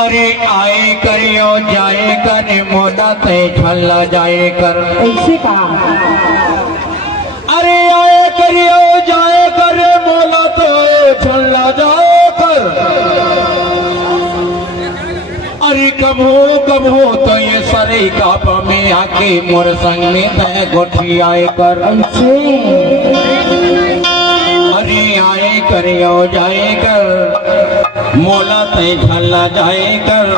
अरे आए करियो जाए कर मोदा ते छल्ला जाए कर। ऐसे कहा। अरे आए करियो जाए कर मोदा तो छल्ला जाए कर। अरे कब हो तो ये सरे काप में आके मोर संग में तय गोठी आए कर। ऐसे अरे आए करियो जाए कर मोला तय छल्ला जाए कर।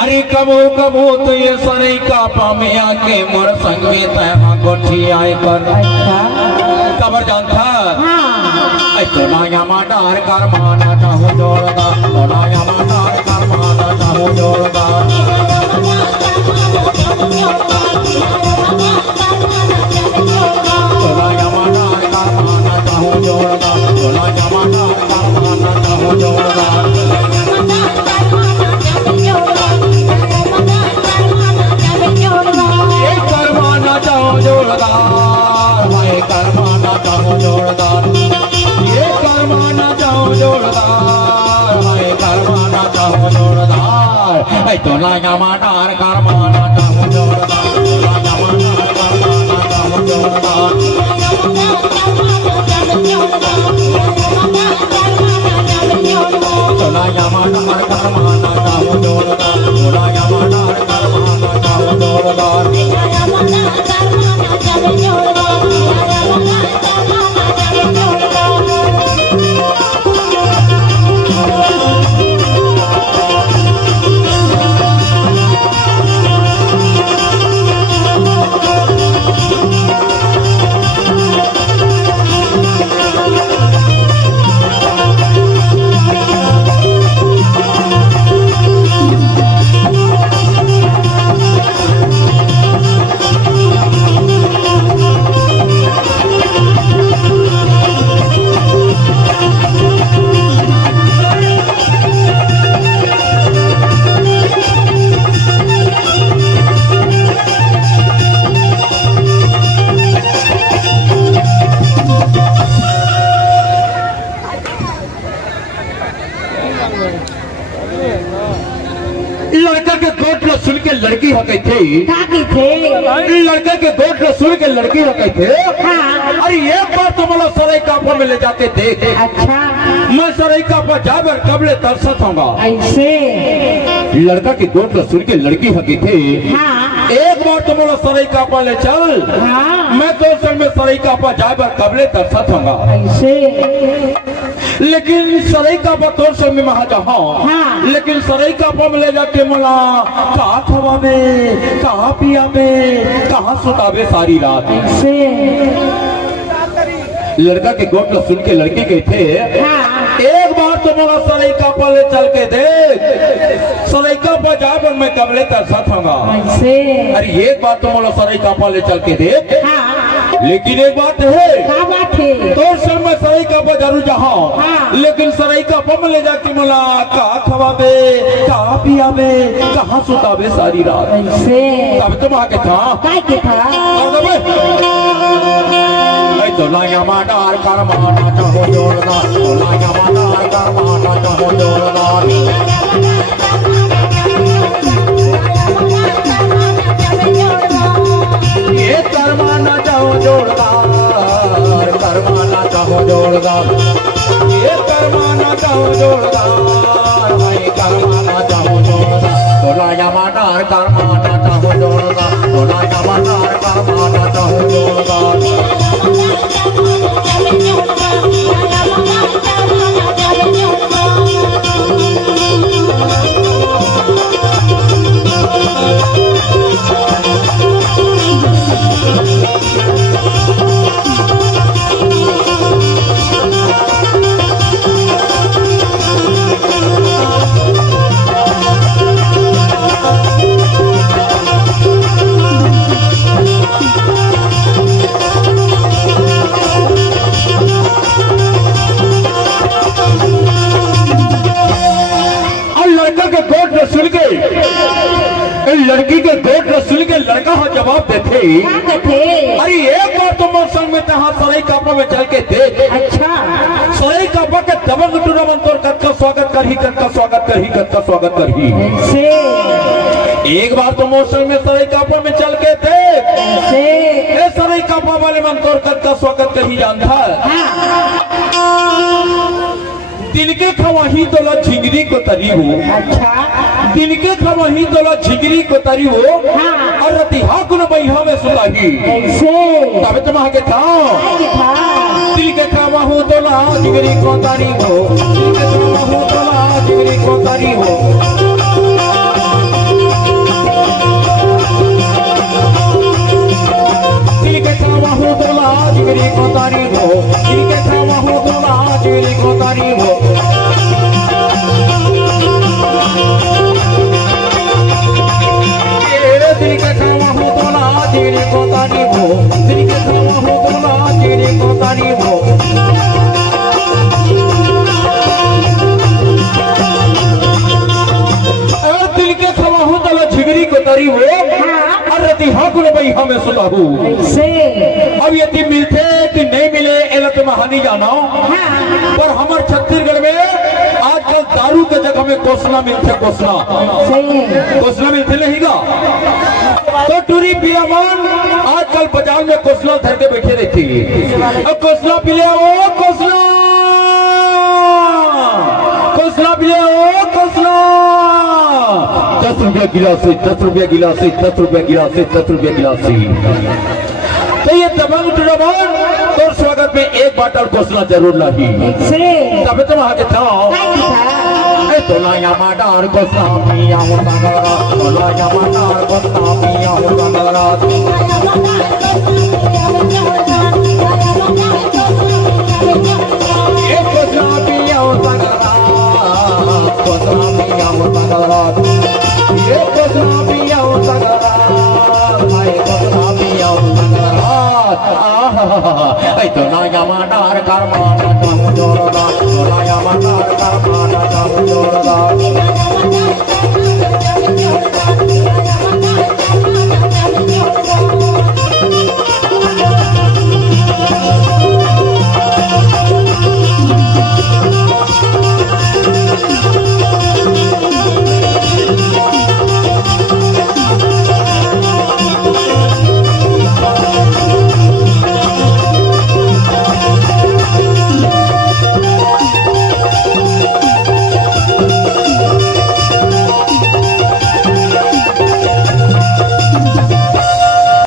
अरे कब हो तो ये सरे कापा में आके मोर संग में तय गोठी आए कर। अच्छा खबर जानता हाँ। ऐसे नाया माडार कर माना चाहूँ जोड़दा नाया माडार कर माना चाहूँ जोड़दा। नाया माडार कर माना चाहूँ जोड़दा नाया माडार कर माना चाहूँ जोड़दा। ये कर माना चाहूँ जोड़दार मैं कर माना चाहूँ जोड़दार। ये कर माना चाहूँ जोड़दार मैं कर माना चाहूँ जोड़दार। ऐ तो नाया माडार कर माना चाहूँ जोड़दार नाया माडार कर माना चाहूँ जोड़दार। नाया माडार कर माना चाहूँ जोड़दार नाया माडार कर माना चाहूँ जोड़दार। लड़का के गोट न सुन के लड़की हो गई थी। लड़का के गोट न सुन के लड़की हो गई थे। हाँ। अरे एक बार तो बोला सराय कापा में ले जाके देख। अच्छा मैं सराय कापा जाकर कबले तरसत होगा। ऐसे लड़का की गोट न सुन के लड़की हो गई थी। हाँ। एक बार तो बोला सराय कापा ले चल। हाँ। मैं तो संग में सराय कापा जाकर कबले तरसत होगा। ऐसे लेकिन सराय कापा तोर संग में महा जहाँ। हाँ। लेकिन सराय कापा में ले जाके मला कहाँ खवाबे कहाँ पियाबे कहाँ सुताबे सारी रात। ऐसे लड़का के गोट न सुन के लड़की गए थे। हाँ। एक बार तो मेरा सराइका पर ले चल के देख। सराइका पर जाकर मैं कबले तरसत होगा। ऐसे अरे एक बार तो मेरा सराइका पर ले चल के देख। हाँ। लेकिन एक बात है क्या बात है? तो सर मैं सराइका पर जरूर जहाँ। हाँ। लेकिन सराइका पर में ले जाके मला कहाँ खवाबे कहाँ पियाबे कहाँ सुताबे सारी रात। ऐसे तब तुम आके था काय के था? तो नाया माडार कर माना चाहूँ जोड़दार तो नाया माडार कर माना चाहूँ जोड़दार। ये कर माना चाहूँ जोड़दार कर माना चाहूँ जोड़दार। ये कर माना चाहूँ जोड़दार मैं कर माना चाहूँ जोड़दार तो नाया माडार कर माना चाहूँ जोड़दार तो नाया माडार कर माना चाहूँ जोड़दार। लड़की के गोट न सुन के लड़का हो जवाब देते। अरे एक बार तो मोर संग में तहाँ सराय कापा में चल के देख। अच्छा सराय कापा के दबंग टूर्नामेंट तोर कत स्वागत कर ही का स्वागत कर ही का स्वागत कर ही। से एक बार तो मौसम में सराय कापा में चल के देख, से ए सराय कापा वाले मन तोर का स्वागत कर ही जानता है। दिन के खवाही तोला झिंगरी को तरी हो, अच्छा दिन के खवाही तोला झिंगरी को तरी हो, और रतिहा कुन बैहा में सुलाही से तब तुम आगे था। दिल के खवाहू तोला झिंगरी को तारी हो, दिल के खवाहू तोला झिंगरी को तारी हो। दिल के खवाहू तोला झिंगरी को तारी हो, दिल के खवाहू तोला झिंगरी को तारी हो। दिल के खावा हो तोला तेरे को तारी हो, दिल के खावा हो तोला तेरे को तारी हो। दिल के खावा हो तोला झिगरी को तारी हो, और रतिहा को भाई हमें सुलाहू से अब यदि मिलते कि नहीं मिले एला तो महानी जाना, पर हमारे छत्तीसगढ़ में आजकल दारू के जगह में कोसना मिलते, कोसना कोसना मिलते नहीं का। तो टूरी पियामान आजकल बाजार में कोसला धर के बैठे रहती है। अब कोसला पी ले ओ कोसला, कोसला पी ले ओ कोसला। 10 रुपया गिलास, 10 रुपया गिलास, 10 रुपया गिलास, 10 रुपया गिलास। तो ये दबंग टुडबन तो स्वागत में एक बाटल कोसला जरूर लाई, तब तुम आगे था। तोलाया माडार कोसला पिया हो तंगरा, तोलाया माडार कोसला पिया हो तंगरा। एक कोसला पिया हो तंगरा, कोसला पिया हो तंगरा। एक कोसला पिया हो तंगरा, भाई कोसला पिया हो तंगरा। आहा, ऐ तोलाया माडार कर्मा